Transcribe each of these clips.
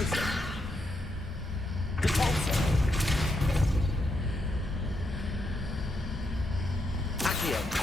Explosion. Repulsor. Accio.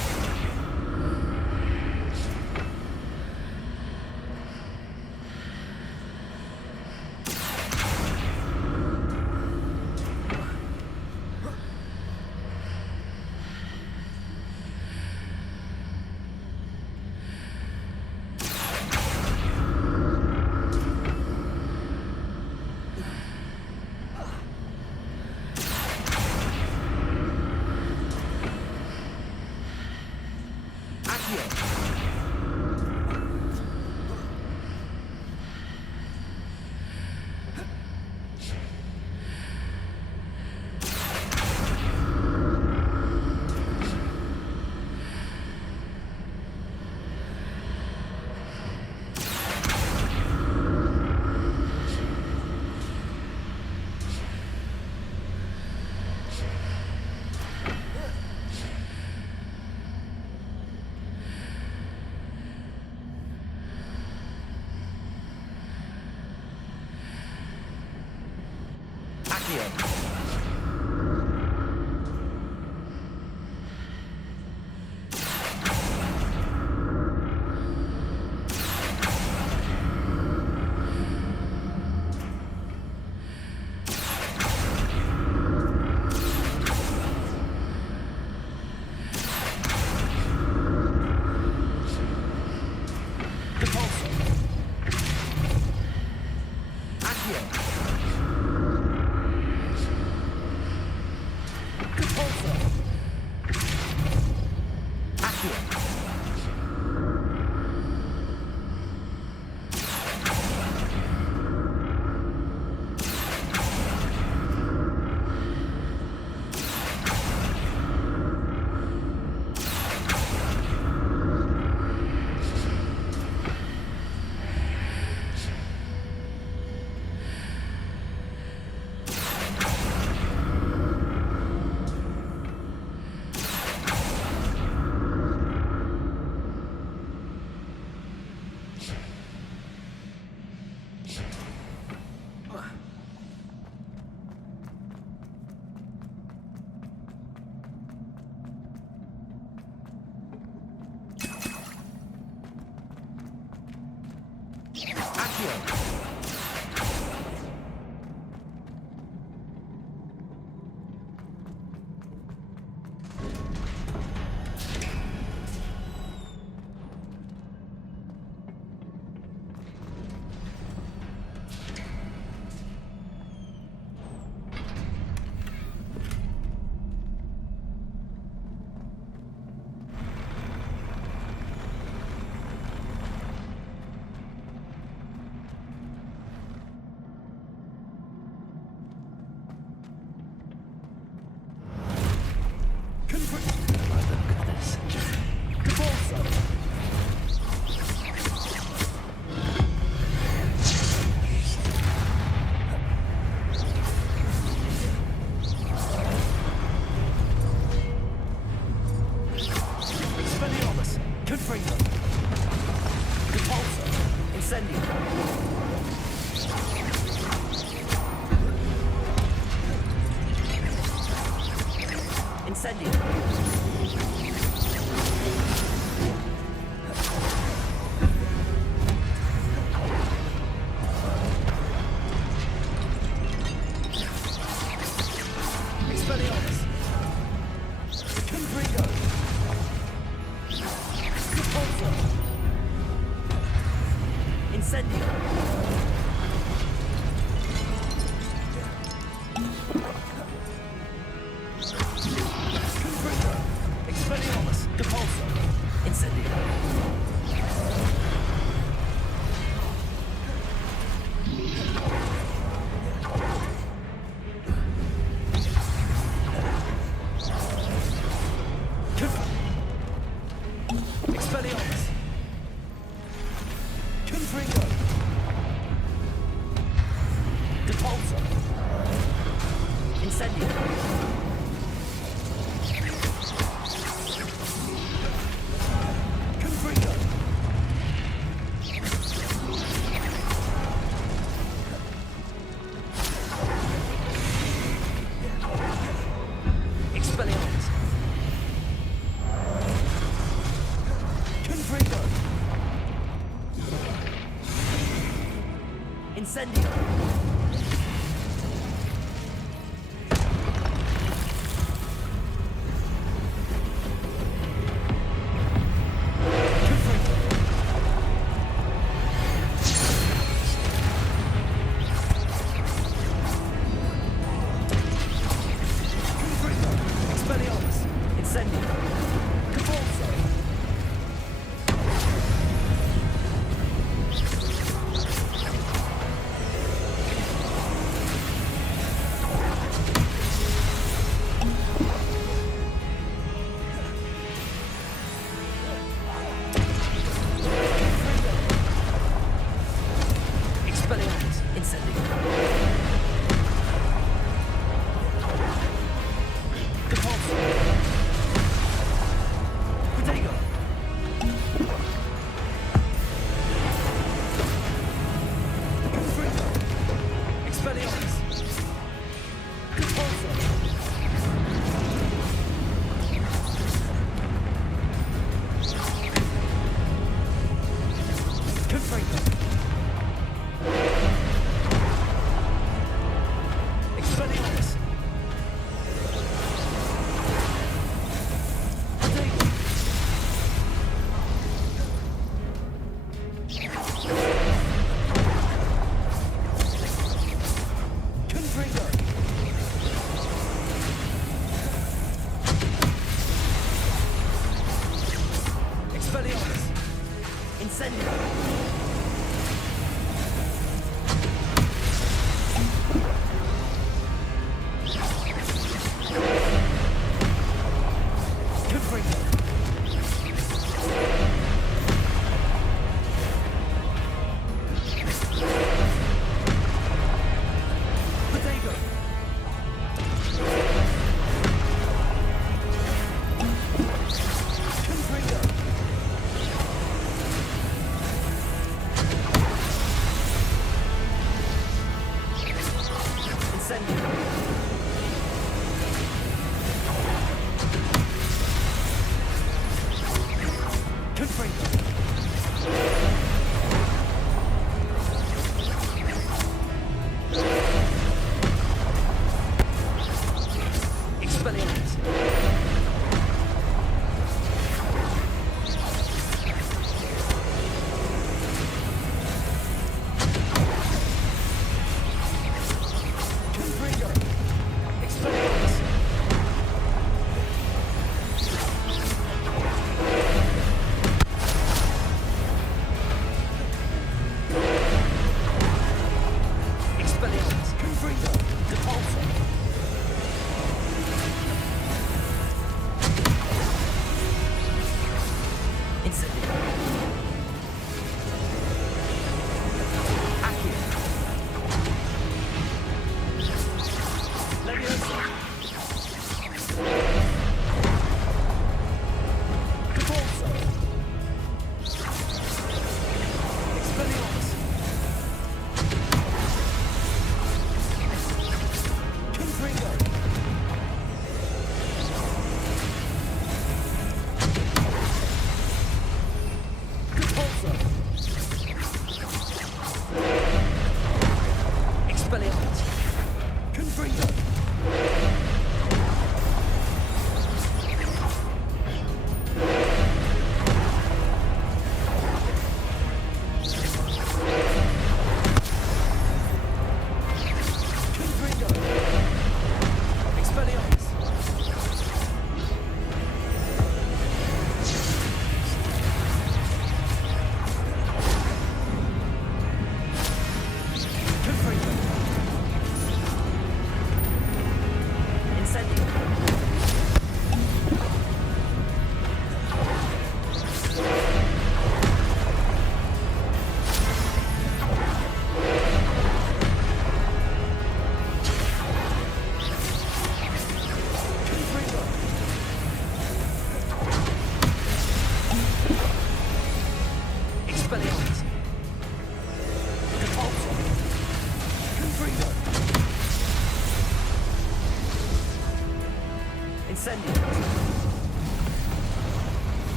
Incendio.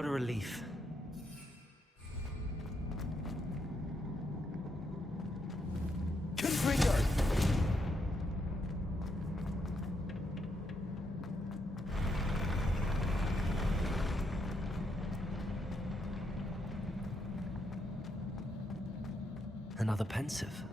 What a relief. Confringo! Another pensive.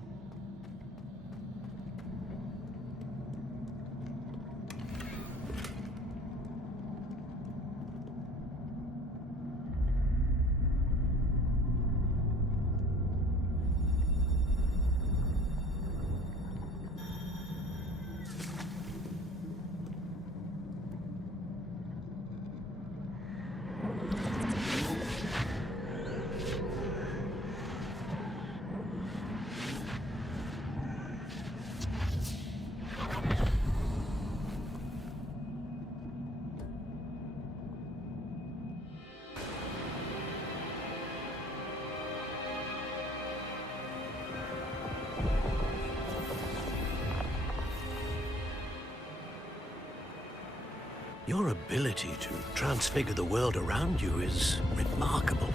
Your ability to transfigure the world around you is remarkable.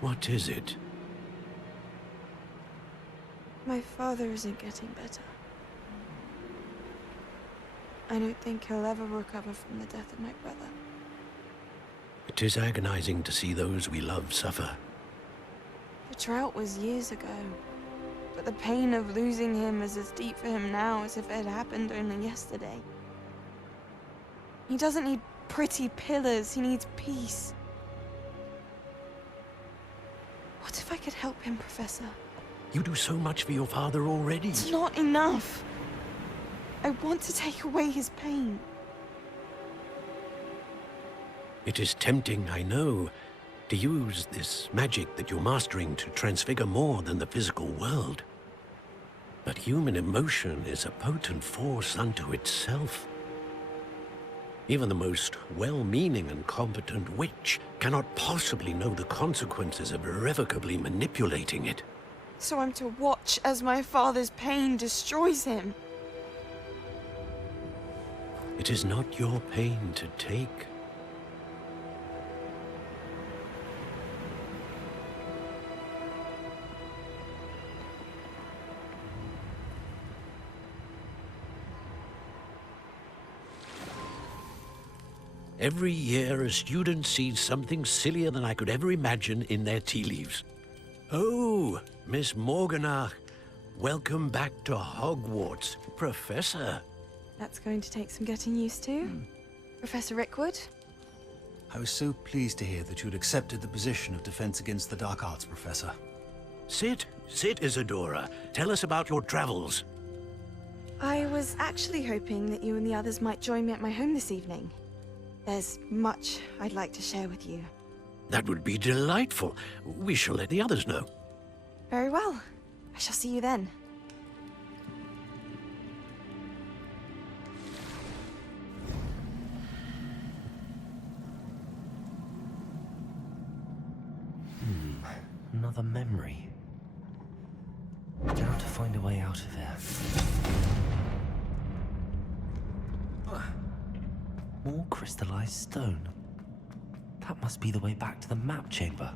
What is it? My father isn't getting better. I don't think he'll ever recover from the death of my brother. It is agonizing to see those we love suffer. The drought was years ago, but the pain of losing him is as deep for him now as if it had happened only yesterday. He doesn't need pretty pillars, he needs peace. What if I could help him, Professor? You do so much for your father already. It's not enough. I want to take away his pain. It is tempting, I know, to use this magic that you're mastering to transfigure more than the physical world. But human emotion is a potent force unto itself. Even the most well-meaning and competent witch cannot possibly know the consequences of irrevocably manipulating it. So I'm to watch as my father's pain destroys him. It is not your pain to take. Every year, a student sees something sillier than I could ever imagine in their tea leaves. Oh, Miss Morganach, welcome back to Hogwarts, Professor. That's going to take some getting used to. Professor Rickwood? I was so pleased to hear that you'd accepted the position of Defense Against the Dark Arts, Professor. Sit, Isadora. Tell us about your travels. I was actually hoping that you and the others might join me at my home this evening. There's much I'd like to share with you. That would be delightful. We shall let the others know. Very well. I shall see you then. Another memory. Now to find a way out of here. More crystallized stone. That must be the way back to the map chamber.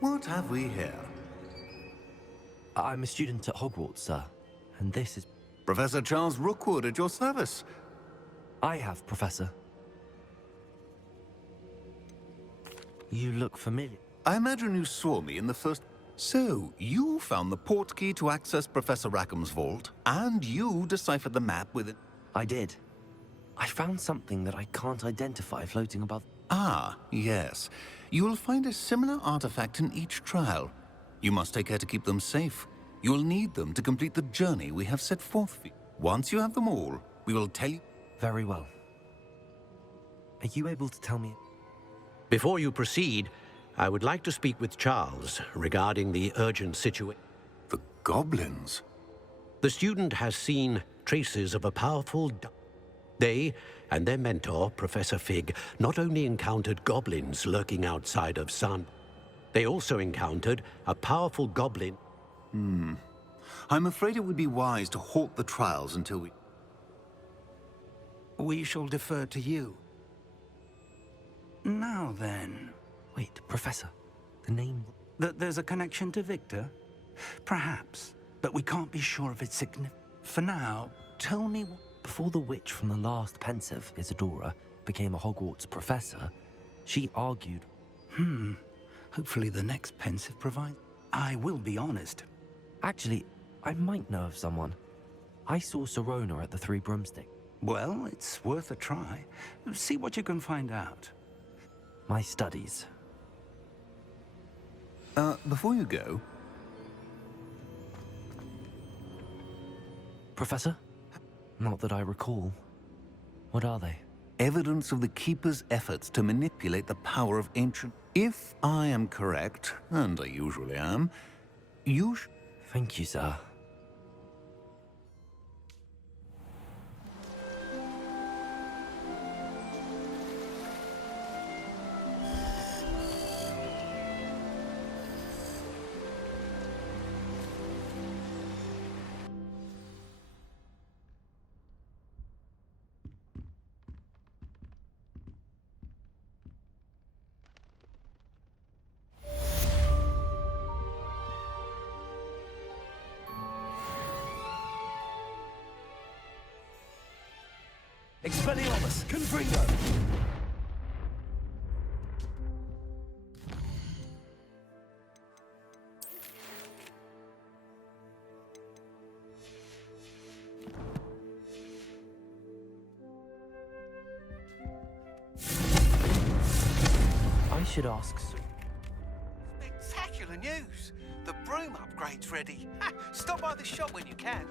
What have we here? I'm a student at Hogwarts, sir. And this is... Professor Charles Rookwood at your service. I have, Professor. You look familiar. I imagine you saw me in the first... So, you found the portkey to access Professor Rackham's vault, and you deciphered the map with it. I did. I found something that I can't identify floating above. Ah, yes. You will find a similar artifact in each trial. You must take care to keep them safe. You will need them to complete the journey we have set forth for you. Once you have them all, we will tell you... Very well. Are you able to tell me... Before you proceed, I would like to speak with Charles regarding the urgent situation. The goblins? The student has seen traces of a powerful... They and their mentor, Professor Fig, not only encountered goblins lurking outside of Sun, they also encountered a powerful goblin... I'm afraid it would be wise to halt the trials until we... We shall defer to you. Now then, Wait, Professor. The name... there's a connection to Victor? Perhaps, but we can't be sure of its significance. For now, tell me what... Before the witch from the last pensive, Isadora, became a Hogwarts professor, she argued... Hopefully the next pensive provides... I will be honest. Actually, I might know of someone. I saw Sirona at the Three Broomsticks. Well, it's worth a try. See what you can find out. My studies. Before you go, Professor? Not that I recall. What are they? evidence of the Keeper's efforts to manipulate the power of ancient... If I am correct, and I usually am, you Thank you, sir. Expelliarmus, Confringo! I should ask... Spectacular news! The broom upgrade's ready. Ha! Stop by the shop when you can.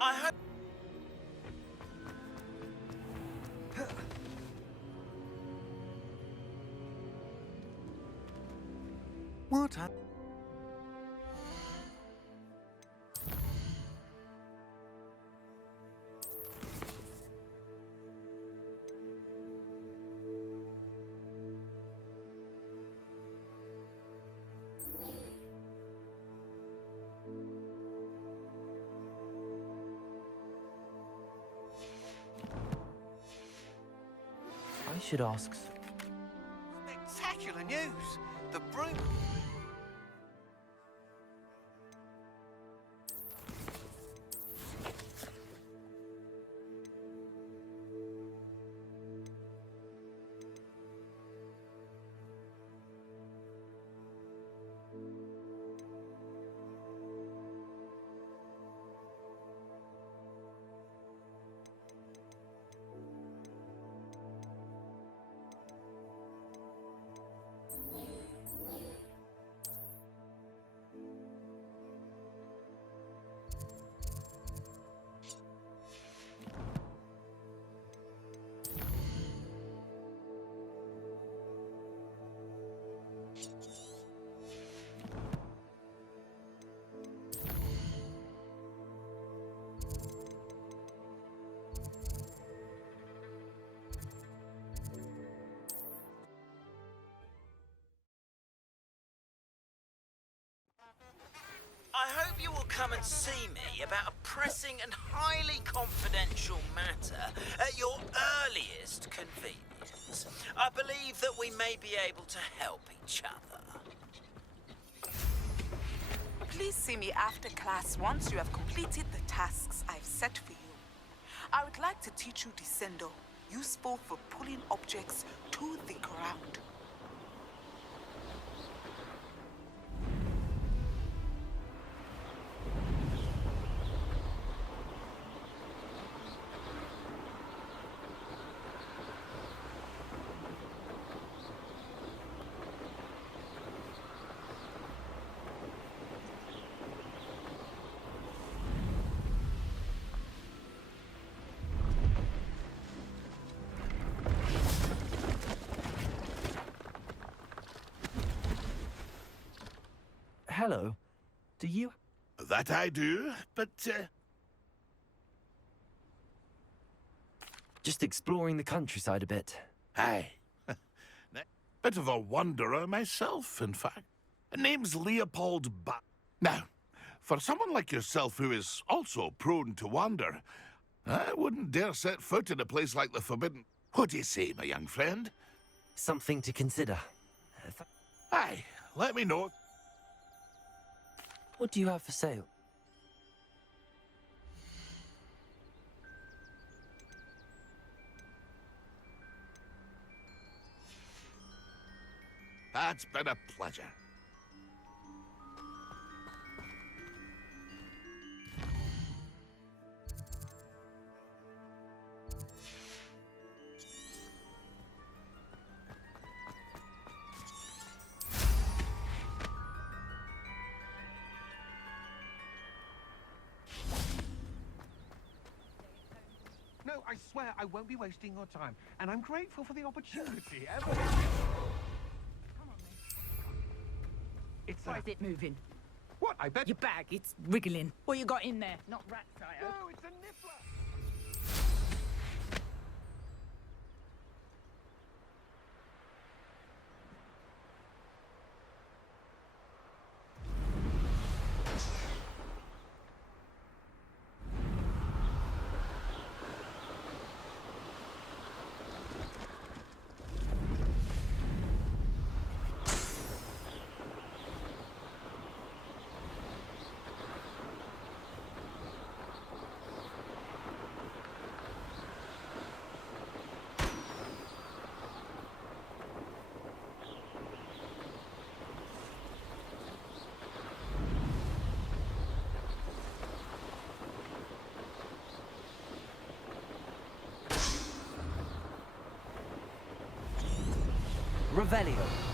I hope... What happened? I should ask... Spectacular news! The broom... I hope you will come and see me about a pressing and highly confidential matter at your earliest convenience. I believe that we may be able to help each other. Please see me after class once you have completed the tasks I've set for you. I would like to teach you Descendo, useful for pulling objects to the ground. Hello. Do you... That I do, but Just exploring the countryside a bit. aye. Bit of a wanderer myself, in fact. Name's Leopold Now, for someone like yourself who is also prone to wander, I wouldn't dare set foot in a place like the Forbidden. What do you say, my young friend? Something to consider. Aye, let me know. What do you have for sale? That's been a pleasure. No, I swear I won't be wasting your time, and I'm grateful for the opportunity. It's Why is it moving? What? I bet. Your bag, it's wriggling. What you got in there? Not rats, I hope. No, it's a niffler. Revelio.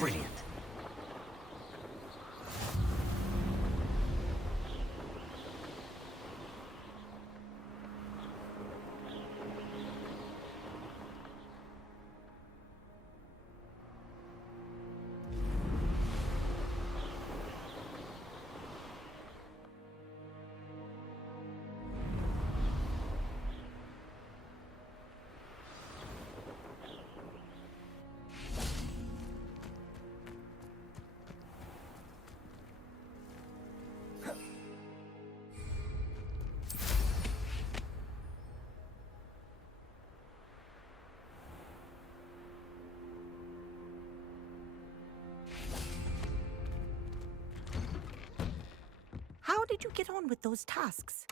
Brilliant. How did you get on with those tasks?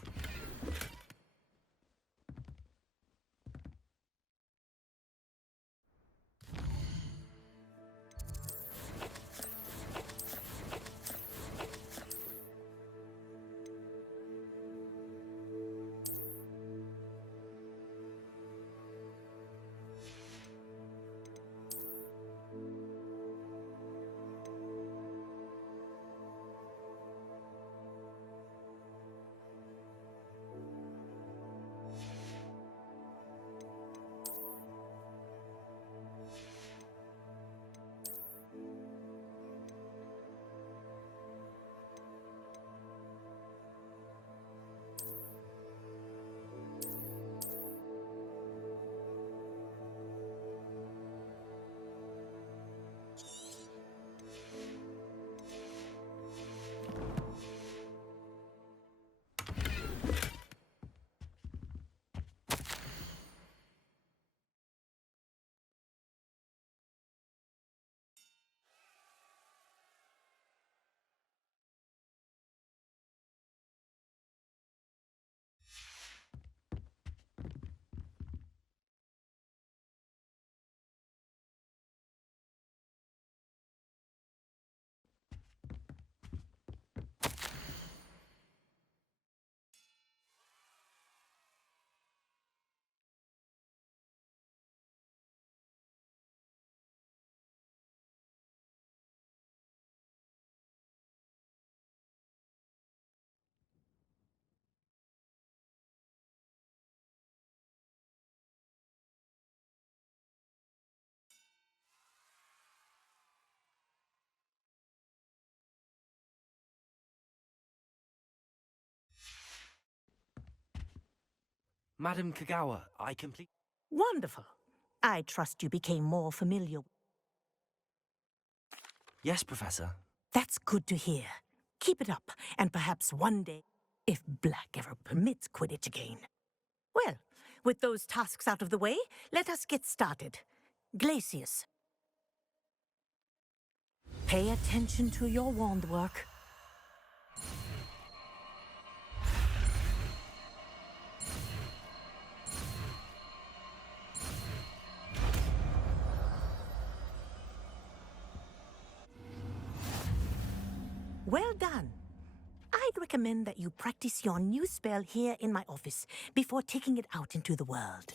Madam Kagawa, I complete... Wonderful. I trust you became more familiar. Yes, Professor. That's good to hear. Keep it up, and perhaps one day, if Black ever permits Quidditch again. Well, with those tasks out of the way, let us get started. Glacius. Pay attention to your wand work. Well done. I'd recommend that you practice your new spell here in my office before taking it out into the world.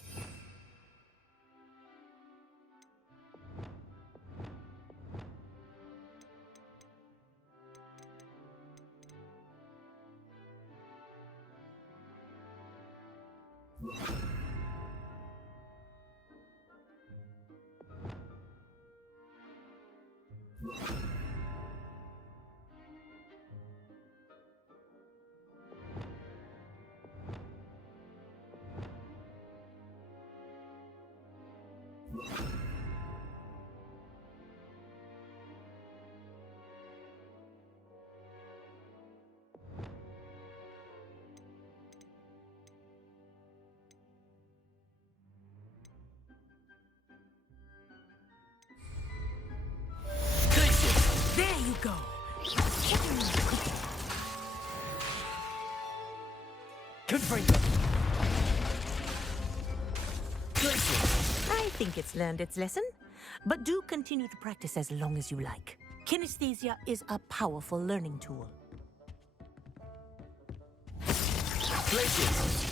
There you go. Confringo. I think it's learned its lesson, but do continue to practice as long as you like. Kinesthesia is a powerful learning tool. Glacius.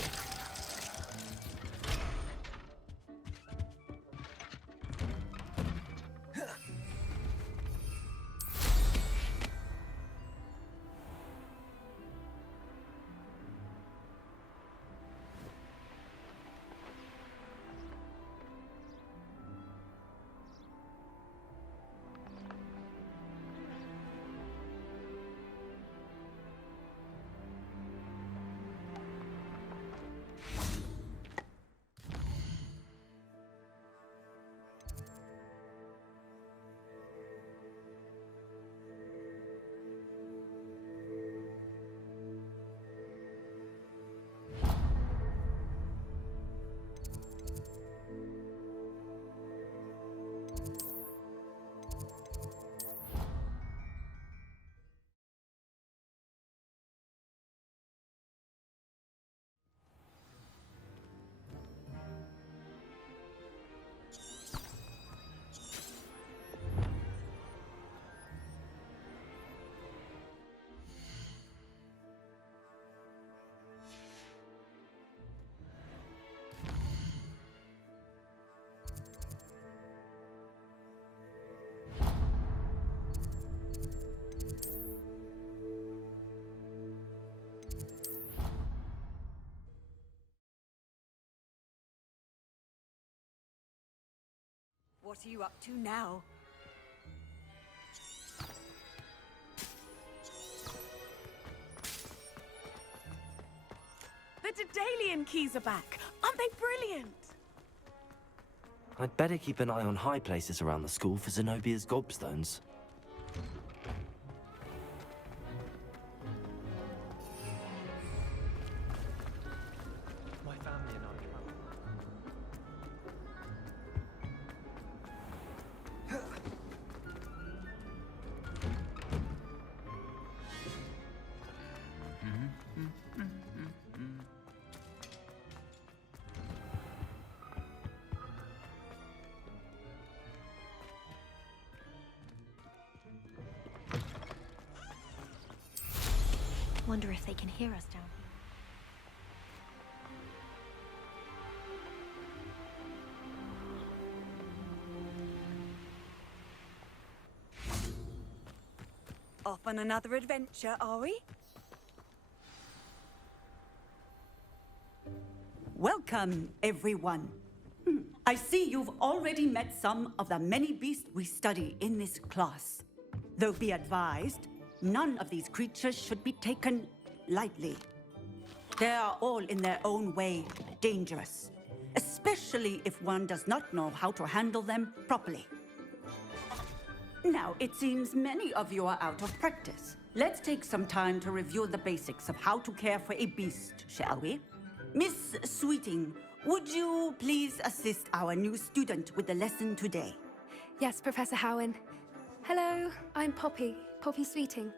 What are you up to now? The Daedalian keys are back. Aren't they brilliant? I'd better keep an eye on high places around the school for Zenobia's gobstones. My family and I Wonder if they can hear us down here. Off on another adventure, are we? Welcome, everyone. I see you've already met some of the many beasts we study in this class. Though be advised, none of these creatures should be taken lightly. They are all in their own way dangerous, especially if one does not know how to handle them properly. Now, it seems many of you are out of practice. Let's take some time to review the basics of how to care for a beast, shall we? Miss Sweeting, would you please assist our new student with the lesson today? Yes, Professor Howen. Hello, I'm Poppy Sweeting.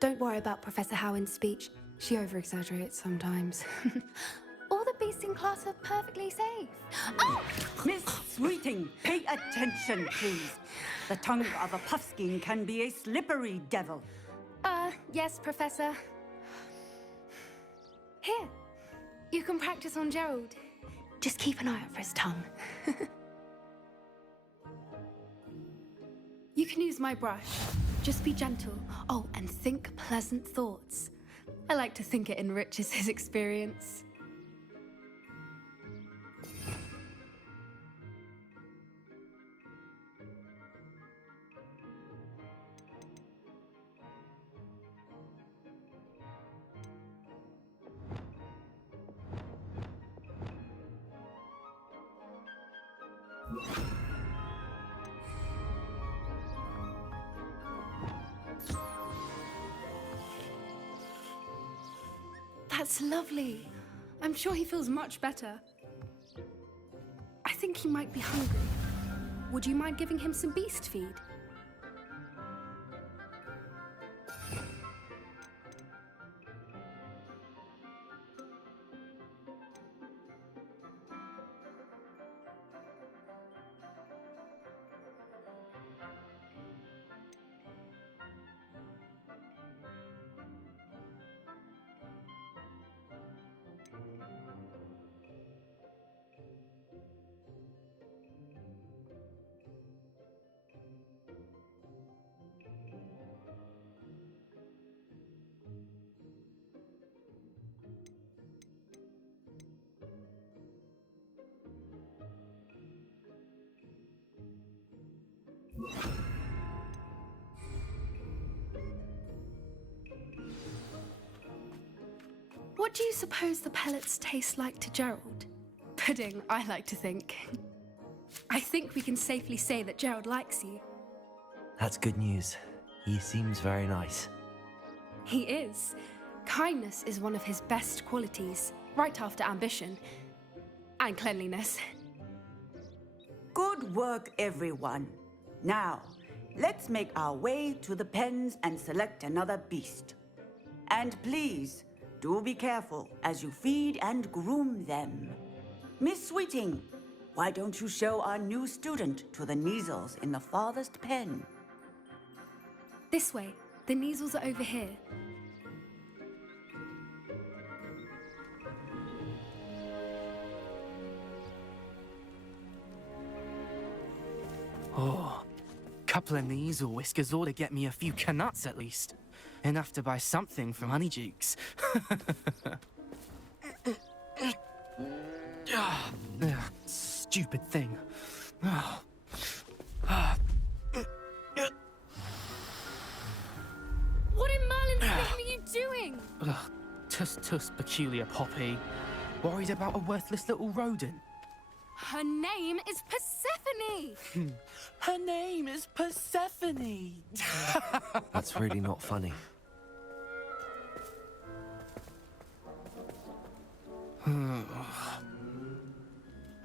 Don't worry about Professor Howen's speech. She over-exaggerates sometimes. All the beasts in class are perfectly safe. Oh! Miss Sweeting, pay attention, please. The tongue of a puffskein can be a slippery devil. Yes, Professor. Here, you can practice on Gerald. Just keep an eye out for his tongue. You can use my brush. Just be gentle. Oh, and think pleasant thoughts. I like to think it enriches his experience. That's lovely. I'm sure he feels much better. I think he might be hungry. Would you mind giving him some beast feed? What do you suppose the pellets taste like to Gerald? Pudding, I like to think. I think we can safely say that Gerald likes you. That's good news. He seems very nice. He is. Kindness is one of his best qualities, right after ambition. And cleanliness. Good work, everyone. Now, let's make our way to the pens and select another beast. And please, do be careful as you feed and groom them. Miss Sweeting, why don't you show our new student to the Neasels in the farthest pen? This way. The Neasels are over here. Oh, couple of Neasel whiskers ought to get me a few canuts at least. Enough to buy something from Honeydukes. Stupid thing. What in Merlin's name are you doing? Tuss, peculiar Poppy. Worried about a worthless little rodent? Her name is Persephone! Her name is Persephone! That's really not funny.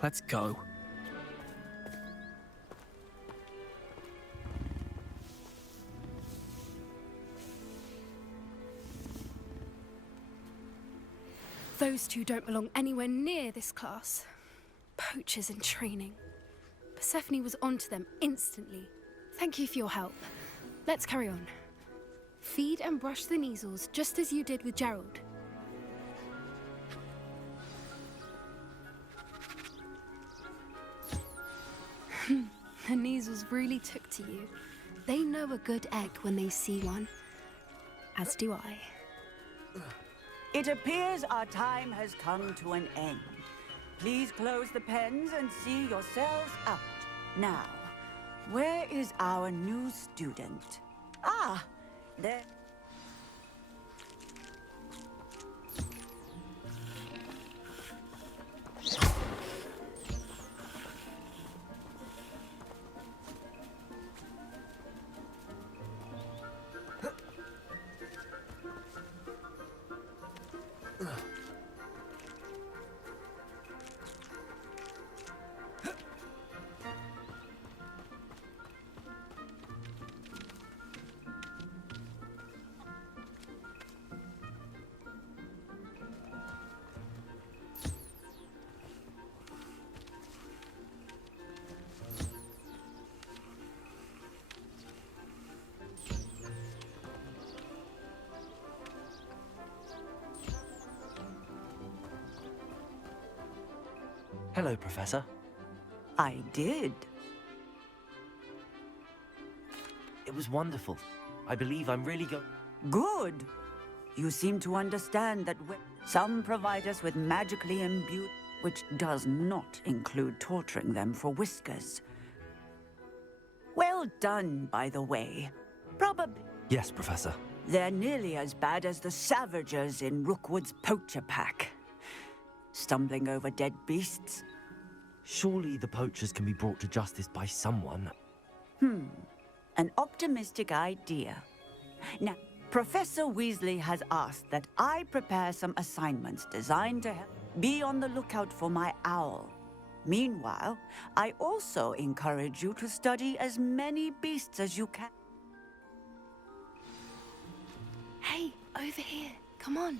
Let's go. Those two don't belong anywhere near this class. Poachers in training. Persephone was onto them instantly. Thank you for your help. Let's carry on. Feed and brush the measles just as you did with Gerald. The measles really took to you. They know a good egg when they see one. As do I. It appears our time has come to an end. Please close the pens and see yourselves out. Now, where is our new student? Ah, there. Hello, Professor. I did. It was wonderful. I believe I'm really going... Good. You seem to understand that some provide us with magically imbued, which does not include torturing them for whiskers. Well done, by the way. Probably. Yes, Professor. They're nearly as bad as the Savagers in Rookwood's poacher pack. Stumbling over dead beasts. Surely the poachers can be brought to justice by someone. An optimistic idea. Now, Professor Weasley has asked that I prepare some assignments designed to help. Be on the lookout for my owl. Meanwhile, I also encourage you to study as many beasts as you can. Hey, over here. Come on.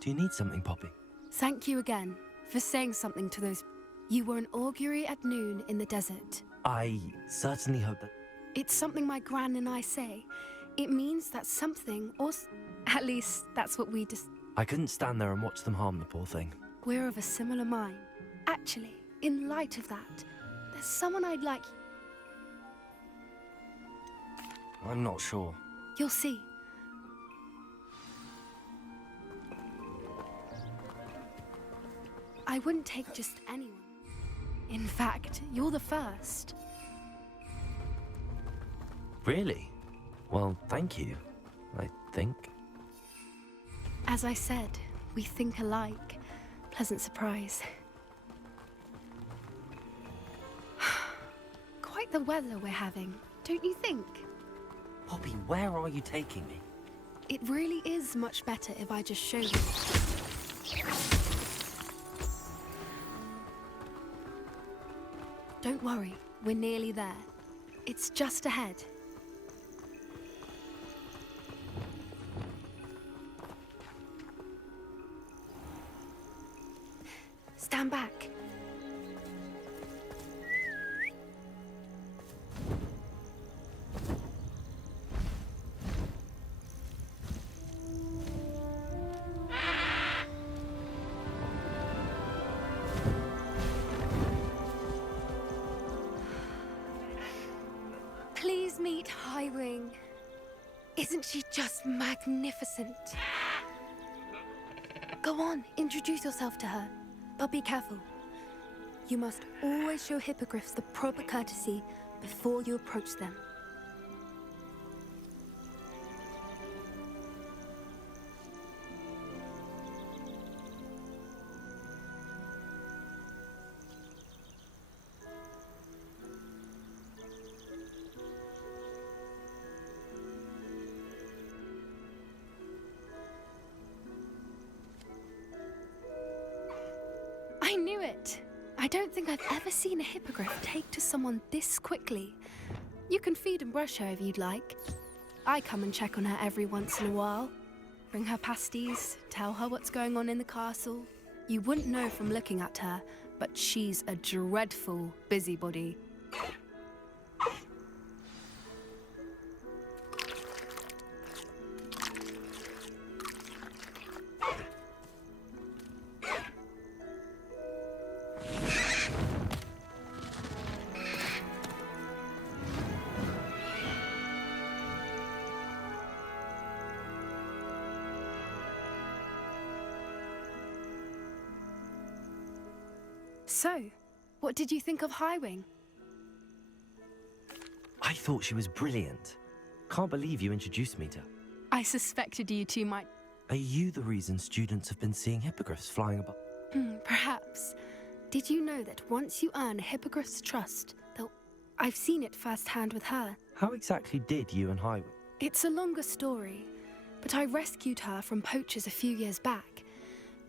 Do you need something, Poppy? Thank you again for saying something to those... You were an augury at noon in the desert. I certainly hope that... It's something my gran and I say. It means that something, or... At least, that's what we just... I couldn't stand there and watch them harm the poor thing. We're of a similar mind. Actually, in light of that, there's someone I'd like... I'm not sure. You'll see. I wouldn't take just anyone. In fact, you're the first. Really? Well, thank you, I think. As I said, we think alike. Pleasant surprise. Quite the weather we're having, don't you think? Poppy, where are you taking me? It really is much better if I just show you. Don't worry, we're nearly there. It's just ahead. Stand back. Isn't she just magnificent? Go on, introduce yourself to her. But be careful. You must always show hippogriffs the proper courtesy before you approach them. I knew it! I don't think I've ever seen a hippogriff take to someone this quickly. You can feed and brush her if you'd like. I come and check on her every once in a while. Bring her pasties, tell her what's going on in the castle. You wouldn't know from looking at her, but she's a dreadful busybody. So, what did you think of Highwing? I thought she was brilliant. Can't believe you introduced me to her. I suspected you two might... Are you the reason students have been seeing hippogriffs flying above? Perhaps. Did you know that once you earn a hippogriff's trust, they'll... I've seen it firsthand with her. How exactly did you and Highwing? It's a longer story, but I rescued her from poachers a few years back.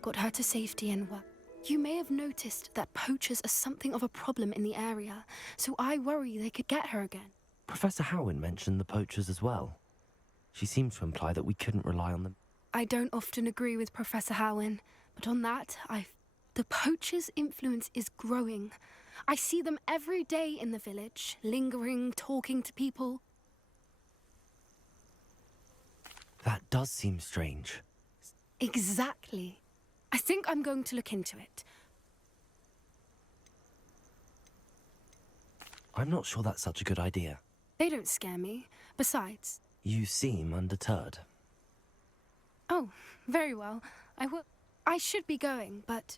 Got her to safety and well... You may have noticed that poachers are something of a problem in the area, so I worry they could get her again. Professor Howen mentioned the poachers as well. She seemed to imply that we couldn't rely on them. I don't often agree with Professor Howen, but on that, the poachers' influence is growing. I see them every day in the village, lingering, talking to people. That does seem strange. Exactly. I think I'm going to look into it. I'm not sure that's such a good idea. They don't scare me. Besides... You seem undeterred. Oh, very well. I should be going, but...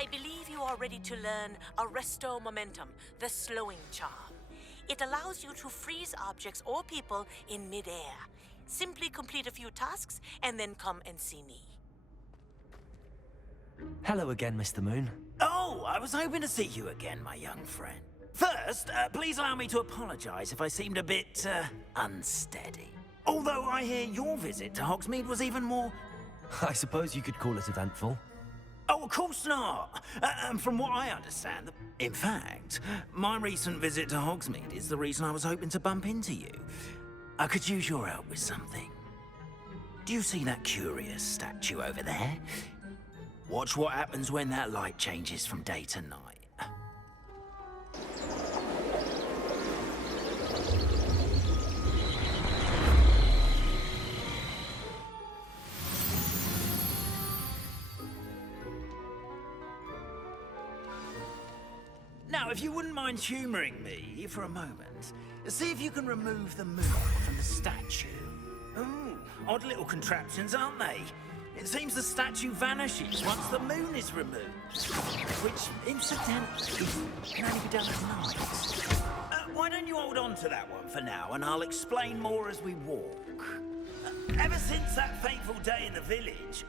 I believe you are ready to learn Arresto Momentum, the slowing charm. It allows you to freeze objects or people in midair. Simply complete a few tasks and then come and see me. Hello again, Mr. Moon. Oh, I was hoping to see you again, my young friend. First, please allow me to apologize if I seemed a bit, unsteady. Although I hear your visit to Hogsmeade was even more... I suppose you could call it eventful. Oh, of course not. From what I understand, in fact, my recent visit to Hogsmeade is the reason I was hoping to bump into you. I could use your help with something. Do you see that curious statue over there? Watch what happens when that light changes from day to night. Now, if you wouldn't mind humoring me for a moment, see if you can remove the moon from the statue. Ooh, odd little contraptions, aren't they? It seems the statue vanishes once the moon is removed, which, incidentally, can only be done at night. Why don't you hold on to that one for now, and I'll explain more as we walk. Ever since that fateful day in the village,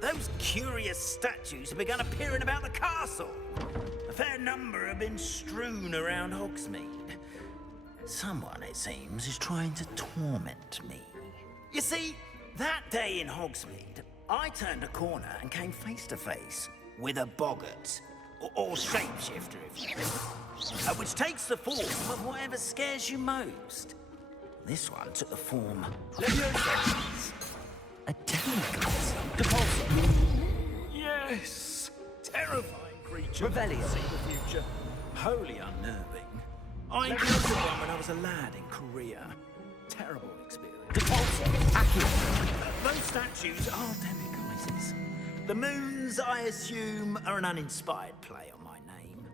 those curious statues have begun appearing about the castle. A fair number have been strewn around Hogsmeade. Someone, it seems, is trying to torment me. You see, that day in Hogsmeade, I turned a corner and came face to face with a boggart, or shapeshifter, if you will, which takes the form of whatever scares you most. This one took the form of a demigod. Yes, terrifying creature. Revelio. See the future. Wholly unnerving. I encountered one when I was a lad in Korea. Terrible experience. Those statues are demiguises. The moons, I assume, are an uninspired play on my name.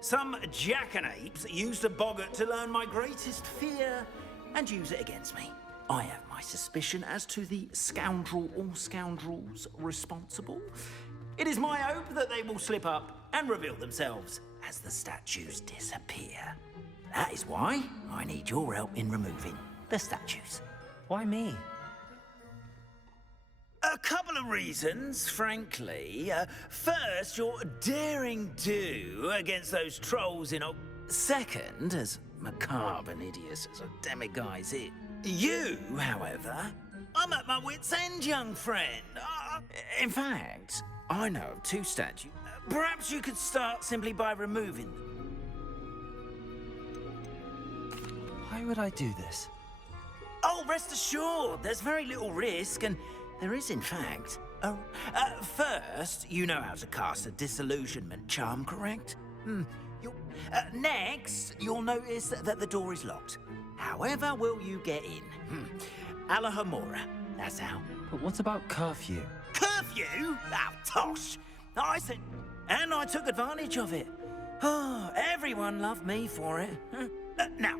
Some jackanapes used a boggart to learn my greatest fear and use it against me. I have my suspicion as to the scoundrel or scoundrels responsible. It is my hope that they will slip up and reveal themselves as the statues disappear. That is why I need your help in removing the statues. Why me? A couple of reasons, frankly. First, your daring do against those trolls in... Second, as macabre and hideous as a demiguise is. You, however, I'm at my wit's end, young friend. In fact, I know of two statues. Perhaps you could start simply by removing them. Why would I do this? Oh, rest assured, there's very little risk, and there is, in fact. First, you know how to cast a disillusionment charm, correct? Next, you'll notice that the door is locked. However will you get in? Alahomora, that's how. But what about curfew? Curfew? Oh, tosh! I said... And I took advantage of it. Oh, everyone loved me for it. Now,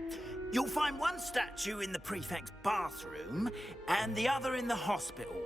you'll find one statue in the prefect's bathroom and the other in the hospital.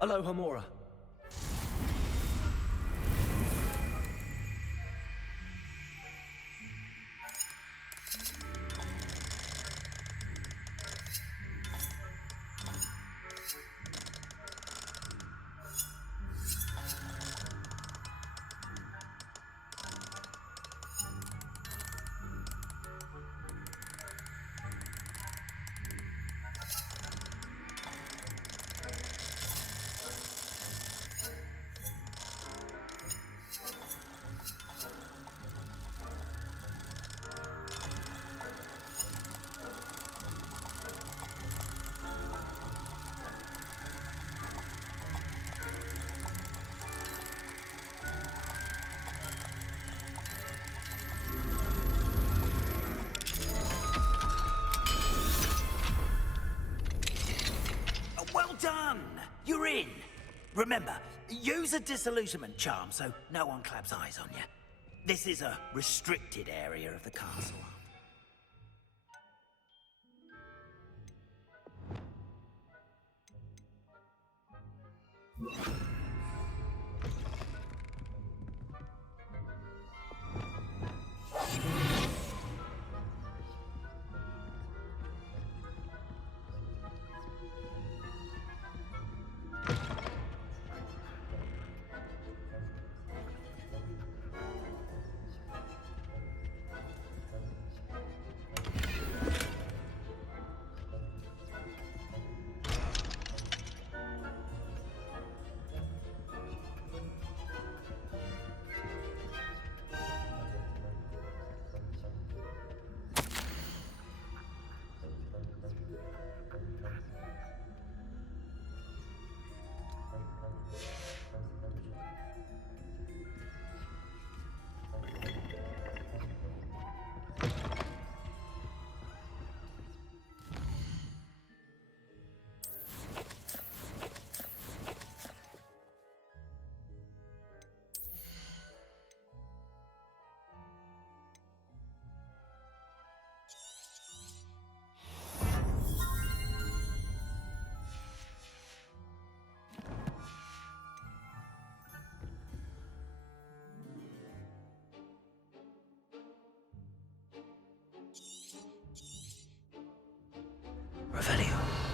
Alohomora. You're in! Remember, use a disillusionment charm so no one claps eyes on you. This is a restricted area of the castle. Revelio.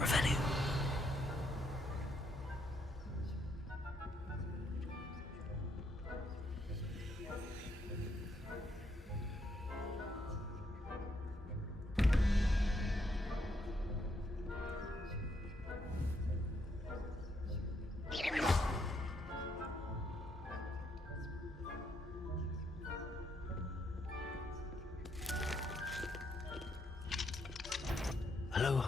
Revelio. Hello,